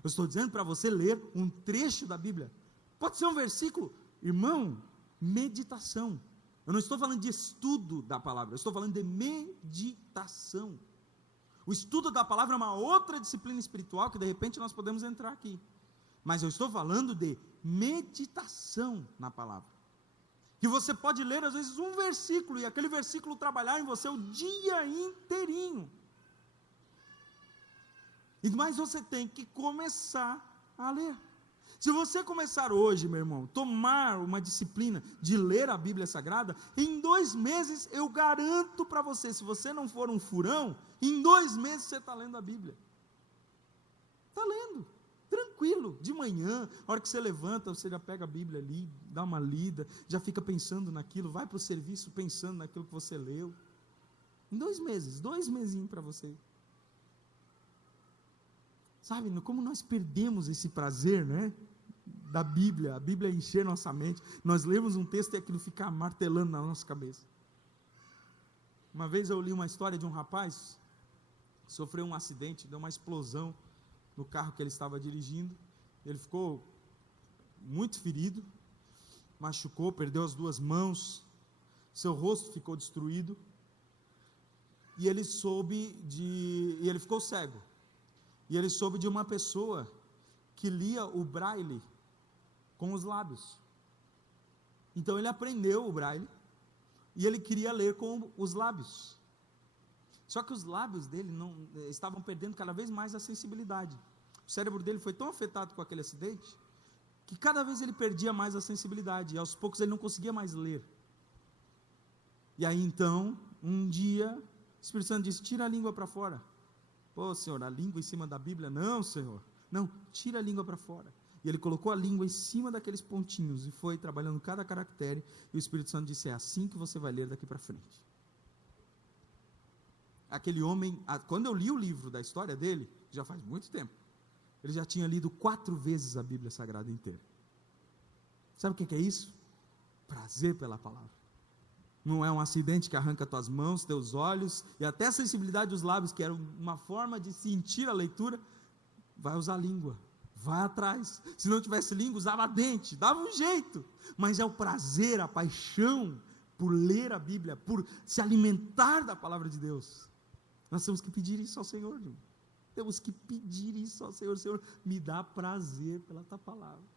Eu estou dizendo para você ler um trecho da Bíblia. Pode ser um versículo. Irmão, meditação. Eu não estou falando de estudo da palavra, eu estou falando de meditação. O estudo da palavra é uma outra disciplina espiritual que de repente nós podemos entrar aqui. Mas eu estou falando de meditação na palavra. Que você pode ler às vezes um versículo e aquele versículo trabalhar em você o dia inteirinho. Mas você tem que começar a ler. Se você começar hoje, meu irmão, tomar uma disciplina de ler a Bíblia Sagrada, em 2 meses, eu garanto para você, se você não for um furão, em 2 meses você está lendo a Bíblia. Está lendo, tranquilo, de manhã, a hora que você levanta, você já pega a Bíblia ali, dá uma lida, já fica pensando naquilo, vai para o serviço pensando naquilo que você leu. Em 2 meses, 2 mesinhos para você. Sabe, como nós perdemos esse prazer, né? Da Bíblia, a Bíblia encher nossa mente, nós lemos um texto e aquilo fica martelando na nossa cabeça. Uma vez eu li uma história de um rapaz, que sofreu um acidente, deu uma explosão no carro que ele estava dirigindo, ele ficou muito ferido, machucou, perdeu as 2 mãos, seu rosto ficou destruído, e ele ficou cego, e ele soube de uma pessoa que lia o braille com os lábios. Então ele aprendeu o braille e ele queria ler com os lábios. Só que os lábios dele estavam perdendo cada vez mais a sensibilidade. O cérebro dele foi tão afetado com aquele acidente que cada vez ele perdia mais a sensibilidade e aos poucos ele não conseguia mais ler. E aí então, um dia, o Espírito Santo disse: tira a língua para fora. Pô, Senhor, a língua em cima da Bíblia? Não, Senhor. Não, tira a língua para fora. E ele colocou a língua em cima daqueles pontinhos e foi trabalhando cada caractere, e o Espírito Santo disse: é assim que você vai ler daqui para frente. Aquele homem, quando eu li o livro da história dele, já faz muito tempo, ele já tinha lido 4 vezes a Bíblia Sagrada inteira. Sabe o que é isso? Prazer pela palavra. Não é um acidente que arranca tuas mãos, teus olhos, e até a sensibilidade dos lábios, que era uma forma de sentir a leitura. Vai usar a língua, vai atrás. Se não tivesse língua, usava a dente, dava um jeito. Mas é o prazer, a paixão por ler a Bíblia, por se alimentar da palavra de Deus. Nós temos que pedir isso ao Senhor, irmão. Temos que pedir isso ao Senhor. Senhor, me dá prazer pela tua palavra.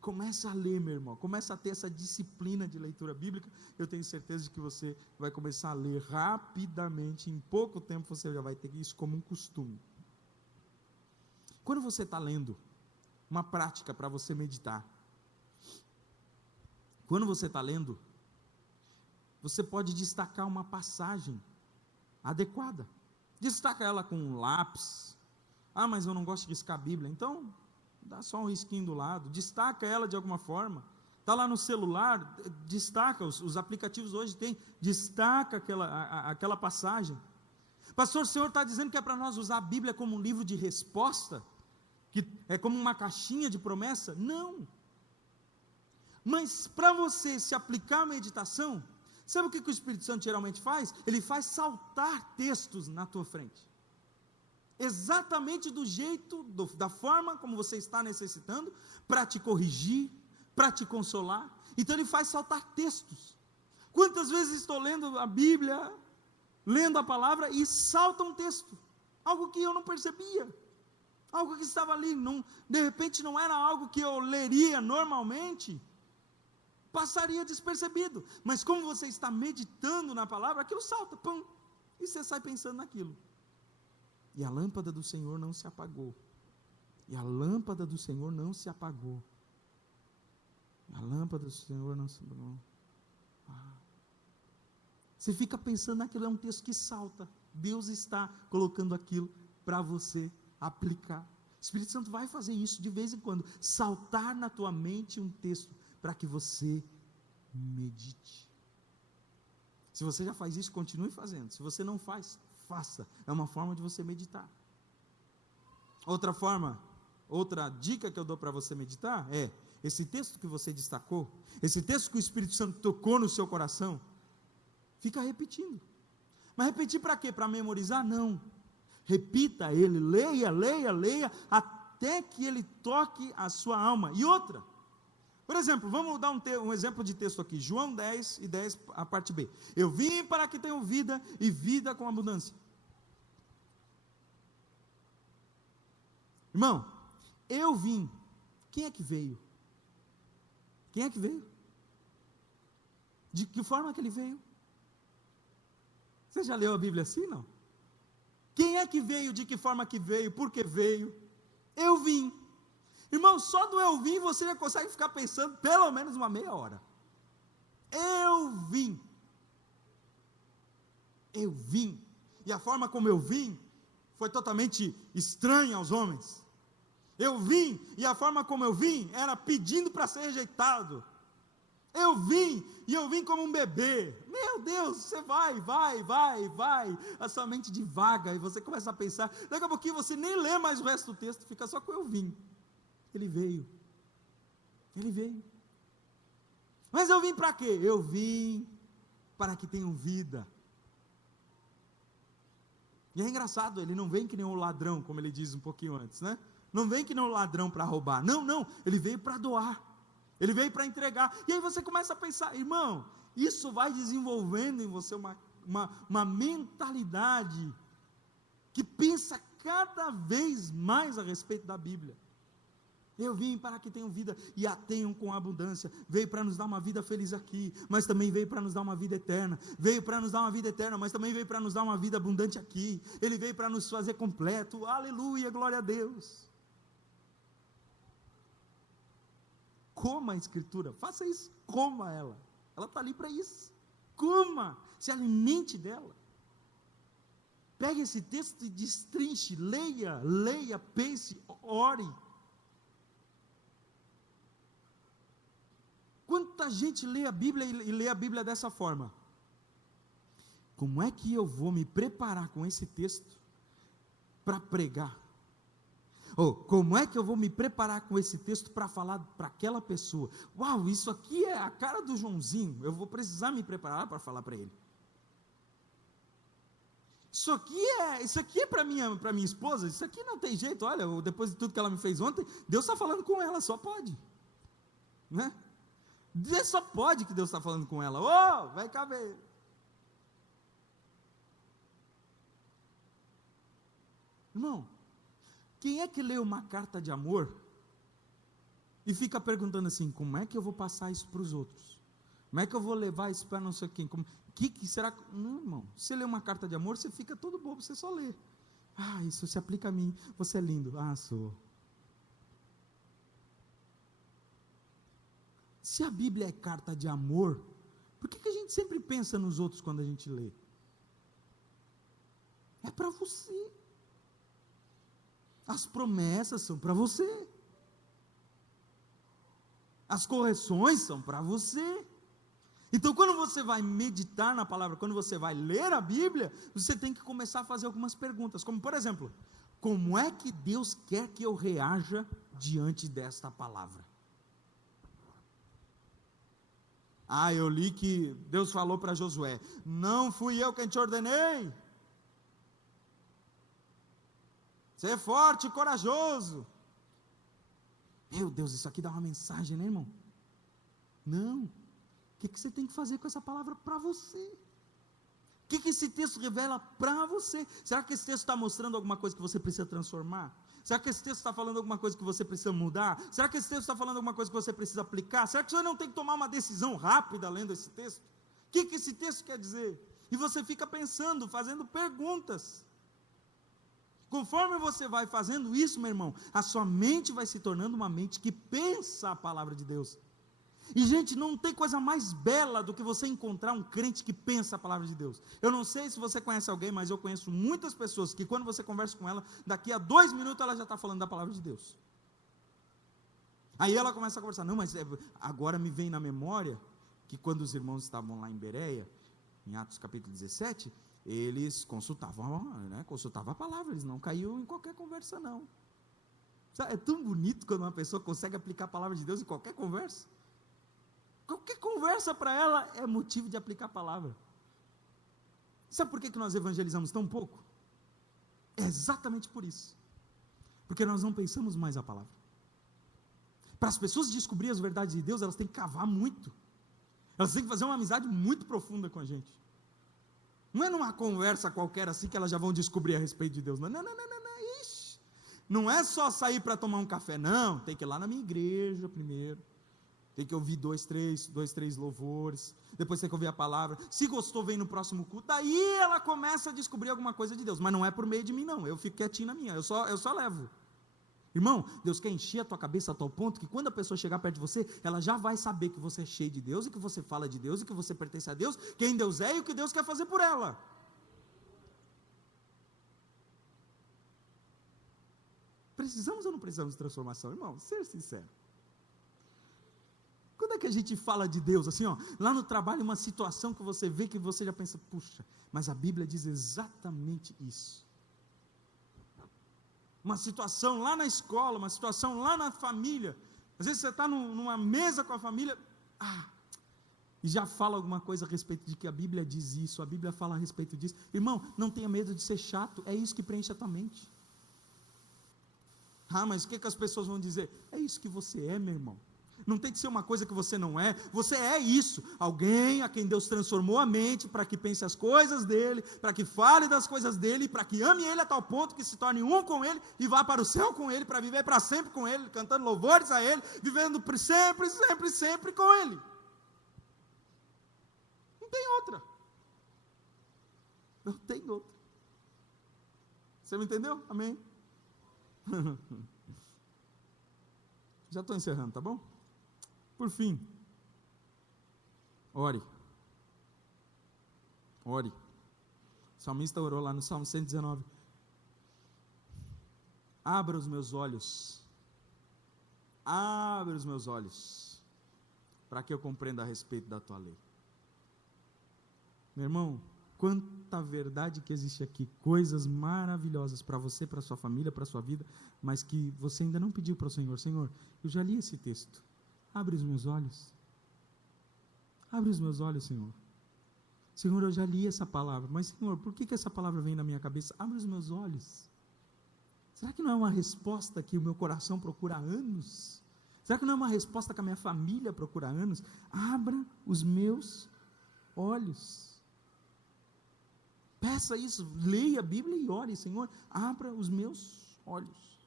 Começa a ler, meu irmão, começa a ter essa disciplina de leitura bíblica. Eu tenho certeza de que você vai começar a ler rapidamente. Em pouco tempo você já vai ter isso como um costume. Quando você está lendo, uma prática para você meditar, quando você está lendo, você pode destacar uma passagem adequada, destaca ela com um lápis. Mas eu não gosto de riscar a Bíblia, então dá só um risquinho do lado, destaca ela de alguma forma. Está lá no celular, destaca, os aplicativos hoje tem, destaca aquela passagem. Pastor, o senhor está dizendo que é para nós usar a Bíblia como um livro de resposta? Que é como uma caixinha de promessa? Não. Mas para você se aplicar a meditação, sabe o que o Espírito Santo geralmente faz? Ele faz saltar textos na tua frente. Exatamente do jeito, da forma como você está necessitando, para te corrigir, para te consolar. Então ele faz saltar textos. Quantas vezes estou lendo a Bíblia, lendo a palavra e salta um texto, algo que eu não percebia, algo que estava ali, de repente não era algo que eu leria normalmente, passaria despercebido, mas como você está meditando na palavra, aquilo salta, pum, e você sai pensando naquilo. E a lâmpada do Senhor não se apagou, e a lâmpada do Senhor não se apagou, a lâmpada do Senhor não se apagou. Você fica pensando naquilo, é um texto que salta, Deus está colocando aquilo para você aplicar. O Espírito Santo vai fazer isso de vez em quando, saltar na tua mente um texto, para que você medite. Se você já faz isso, continue fazendo. Se você não faz, faça. É uma forma de você meditar. Outra dica que eu dou para você meditar é, esse texto que você destacou, esse texto que o Espírito Santo tocou no seu coração, fica repetindo. Mas repetir para quê? Para memorizar? Não. Repita ele, leia, até que ele toque a sua alma. E outra, por exemplo, vamos dar um exemplo de texto aqui, João 10, a parte B. Eu vim para que tenham vida e vida com abundância. Irmão, eu vim. Quem é que veio? Quem é que veio? De que forma que ele veio? Você já leu a Bíblia assim, não? Quem é que veio, de que forma que veio, por que veio? Eu vim. Irmão, só do eu vim você já consegue ficar pensando pelo menos uma meia hora. Eu vim. Eu vim. E a forma como eu vim foi totalmente estranha aos homens. Eu vim, e a forma como eu vim era pedindo para ser rejeitado. Eu vim, e eu vim como um bebê. Meu Deus, você vai, a sua mente divaga, e você começa a pensar, daqui a pouquinho você nem lê mais o resto do texto, fica só com eu vim. Ele veio. Mas eu vim para quê? Eu vim para que tenham vida. E é engraçado, ele não vem que nem um ladrão, como ele diz um pouquinho antes, né? Não vem que nem um ladrão para roubar, não, ele veio para doar, ele veio para entregar, e aí você começa a pensar, irmão, isso vai desenvolvendo em você uma mentalidade, que pensa cada vez mais a respeito da Bíblia. Eu vim para que tenham vida, e a tenham com abundância. Veio para nos dar uma vida feliz aqui, mas também veio para nos dar uma vida eterna. Veio para nos dar uma vida eterna, mas também veio para nos dar uma vida abundante aqui. Ele veio para nos fazer completo. Aleluia, glória a Deus. Coma a Escritura, faça isso, coma ela está ali para isso, coma, se alimente dela, pegue esse texto e destrinche, leia, pense, ore. Quanta gente lê a Bíblia e lê a Bíblia dessa forma? Como é que eu vou me preparar com esse texto para pregar? Como é que eu vou me preparar com esse texto para falar para aquela pessoa? Uau, isso aqui é a cara do Joãozinho, eu vou precisar me preparar para falar para ele. Isso aqui é para minha esposa, isso aqui não tem jeito, olha, depois de tudo que ela me fez ontem, Deus está falando com ela, só pode, né? Só pode que Deus está falando com ela, vai caber. Irmão, quem é que lê uma carta de amor e fica perguntando assim, como é que eu vou passar isso para os outros? Como é que eu vou levar isso para não sei quem? Que será? Não, irmão, você lê uma carta de amor, você fica todo bobo, você só lê. Isso se aplica a mim, você é lindo. Sou. Se a Bíblia é carta de amor, por que a gente sempre pensa nos outros quando a gente lê? É para você. As promessas são para você. As correções são para você. Então, quando você vai meditar na palavra, quando você vai ler a Bíblia, você tem que começar a fazer algumas perguntas, como por exemplo, como é que Deus quer que eu reaja diante desta palavra? Eu li que Deus falou para Josué, não fui eu quem te ordenei, ser forte e corajoso. Meu Deus, isso aqui dá uma mensagem, né, irmão? Não. O que você tem que fazer com essa palavra para você? O que esse texto revela para você? Será que esse texto está mostrando alguma coisa que você precisa transformar? Será que esse texto está falando alguma coisa que você precisa mudar? Será que esse texto está falando alguma coisa que você precisa aplicar? Será que você não tem que tomar uma decisão rápida lendo esse texto? O que esse texto quer dizer? E você fica pensando, fazendo perguntas. Conforme você vai fazendo isso, meu irmão, a sua mente vai se tornando uma mente que pensa a palavra de Deus. E gente, não tem coisa mais bela do que você encontrar um crente que pensa a palavra de Deus. Eu não sei se você conhece alguém, mas eu conheço muitas pessoas que quando você conversa com ela, daqui a 2 minutos ela já está falando da palavra de Deus. Aí ela começa a conversar, não, mas agora me vem na memória que quando os irmãos estavam lá em Bereia, em Atos capítulo 17, eles consultavam a palavra, eles não caíam em qualquer conversa não. Sabe, é tão bonito quando uma pessoa consegue aplicar a palavra de Deus em qualquer conversa. Qualquer conversa para ela é motivo de aplicar a palavra. Sabe por que nós evangelizamos tão pouco? É exatamente por isso. Porque nós não pensamos mais a palavra. Para as pessoas descobrirem as verdades de Deus, elas têm que cavar muito. Elas têm que fazer uma amizade muito profunda com a gente. Não é numa conversa qualquer assim que elas já vão descobrir a respeito de Deus. Não. Ixi. Não é só sair para tomar um café, não, tem que ir lá na minha igreja primeiro, tem que ouvir dois, três louvores, depois tem que ouvir a palavra, se gostou vem no próximo culto, daí ela começa a descobrir alguma coisa de Deus, mas não é por meio de mim não, eu fico quietinho na minha, eu só levo. Irmão, Deus quer encher a tua cabeça a tal ponto que quando a pessoa chegar perto de você, ela já vai saber que você é cheio de Deus, e que você fala de Deus, e que você pertence a Deus, quem Deus é e o que Deus quer fazer por ela. Precisamos ou não precisamos de transformação, irmão? Ser sincero. Quando é que a gente fala de Deus, assim, ó, lá no trabalho, uma situação que você vê, que você já pensa, puxa, mas a Bíblia diz exatamente isso. Uma situação lá na escola, uma situação lá na família, às vezes você está numa mesa com a família, e já fala alguma coisa a respeito de que a Bíblia diz isso, a Bíblia fala a respeito disso. Irmão, não tenha medo de ser chato, é isso que preenche a tua mente. Mas o que as pessoas vão dizer? É isso que você é, meu irmão. Não tem que ser uma coisa que você não é, você é isso, alguém a quem Deus transformou a mente, para que pense as coisas dele, para que fale das coisas dele, para que ame ele a tal ponto que se torne um com ele, e vá para o céu com ele, para viver para sempre com ele, cantando louvores a ele, vivendo sempre, sempre, sempre com ele. Não tem outra. Não tem outra. Você me entendeu? Amém? Já estou encerrando, tá bom? Por fim, ore. O salmista orou lá no Salmo 119. Abra os meus olhos, para que eu compreenda a respeito da tua lei. Meu irmão, quanta verdade que existe aqui, coisas maravilhosas para você, para sua família, para sua vida, mas que você ainda não pediu para o Senhor. Senhor, eu já li esse texto, abre os meus olhos, Senhor. Senhor, eu já li essa palavra, mas Senhor, por que essa palavra vem na minha cabeça? Abre os meus olhos. Será que não é uma resposta que o meu coração procura há anos? Será que não é uma resposta que a minha família procura há anos? Abra os meus olhos. Peça isso, leia a Bíblia e ore, Senhor, abra os meus olhos.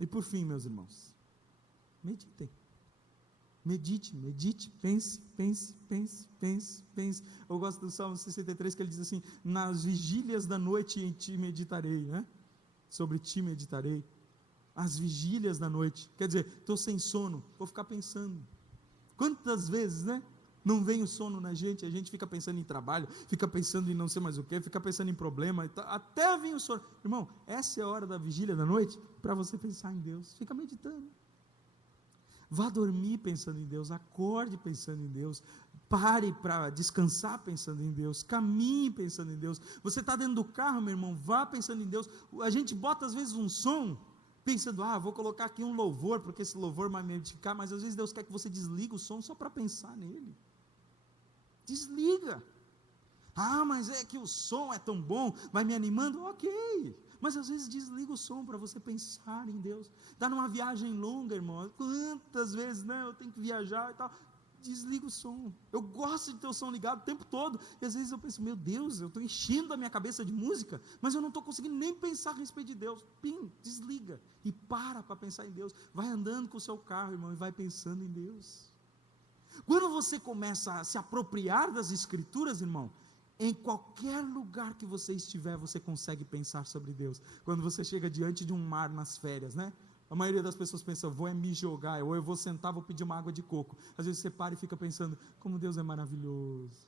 E por fim, meus irmãos, medite, pense. Eu gosto do Salmo 63, que ele diz assim: nas vigílias da noite em ti meditarei, né? Sobre ti meditarei, as vigílias da noite, quer dizer, estou sem sono, vou ficar pensando. Quantas vezes, né? Não vem o sono na gente, a gente fica pensando em trabalho, fica pensando em não sei mais o que, fica pensando em problema, até vem o sono. Irmão, essa é a hora da vigília da noite, para você pensar em Deus, fica meditando. Vá dormir pensando em Deus, acorde pensando em Deus, pare para descansar pensando em Deus, caminhe pensando em Deus. Você está dentro do carro, meu irmão, vá pensando em Deus. A gente bota às vezes um som, pensando, vou colocar aqui um louvor, porque esse louvor vai me edificar, mas às vezes Deus quer que você desligue o som só para pensar nele. Desliga. Mas é que o som é tão bom, vai me animando, ok, mas às vezes desliga o som para você pensar em Deus. Está numa viagem longa, irmão, quantas vezes, né, eu tenho que viajar e tal, desliga o som. Eu gosto de ter o som ligado o tempo todo, e às vezes eu penso, meu Deus, eu estou enchendo a minha cabeça de música, mas eu não estou conseguindo nem pensar a respeito de Deus. Desliga, e para pensar em Deus, vai andando com o seu carro, irmão, e vai pensando em Deus. Quando você começa a se apropriar das Escrituras, irmão, em qualquer lugar que você estiver, você consegue pensar sobre Deus. Quando você chega diante de um mar nas férias, né? A maioria das pessoas pensa, vou me jogar, ou eu vou sentar, vou pedir uma água de coco. Às vezes você para e fica pensando, como Deus é maravilhoso.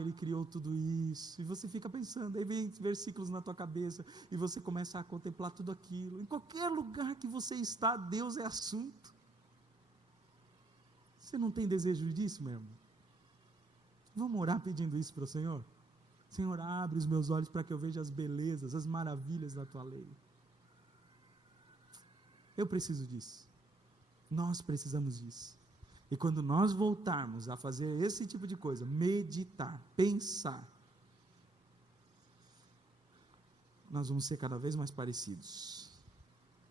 Ele criou tudo isso, e você fica pensando, aí vem versículos na tua cabeça, e você começa a contemplar tudo aquilo. Em qualquer lugar que você está, Deus é assunto. Você não tem desejo disso, meu irmão? Vamos orar pedindo isso para o Senhor? Senhor, abre os meus olhos para que eu veja as belezas, as maravilhas da tua lei. Eu preciso disso. Nós precisamos disso. E quando nós voltarmos a fazer esse tipo de coisa, meditar, pensar, nós vamos ser cada vez mais parecidos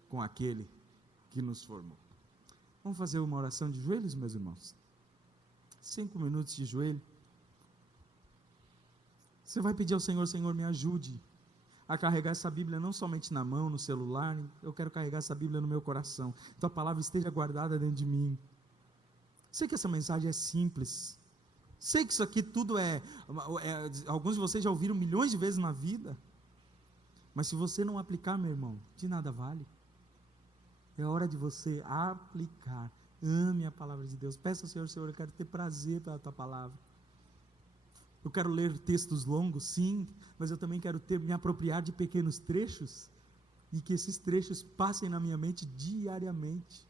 com aquele que nos formou. Vamos fazer uma oração de joelhos, meus irmãos? 5 minutos de joelho. Você vai pedir ao Senhor, Senhor, me ajude a carregar essa Bíblia não somente na mão, no celular, eu quero carregar essa Bíblia no meu coração. Tua palavra esteja guardada dentro de mim. Sei que essa mensagem é simples. Sei que isso aqui tudo alguns de vocês já ouviram milhões de vezes na vida. Mas se você não aplicar, meu irmão, de nada vale. É hora de você aplicar. Ame a palavra de Deus. Peça ao Senhor, Senhor, eu quero ter prazer pela tua palavra. Eu quero ler textos longos, sim, mas eu também quero me apropriar de pequenos trechos, e que esses trechos passem na minha mente diariamente.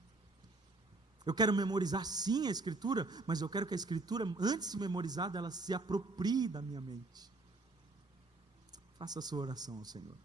Eu quero memorizar sim a Escritura, mas eu quero que a Escritura, antes de memorizada, ela se aproprie da minha mente. Faça a sua oração ao Senhor.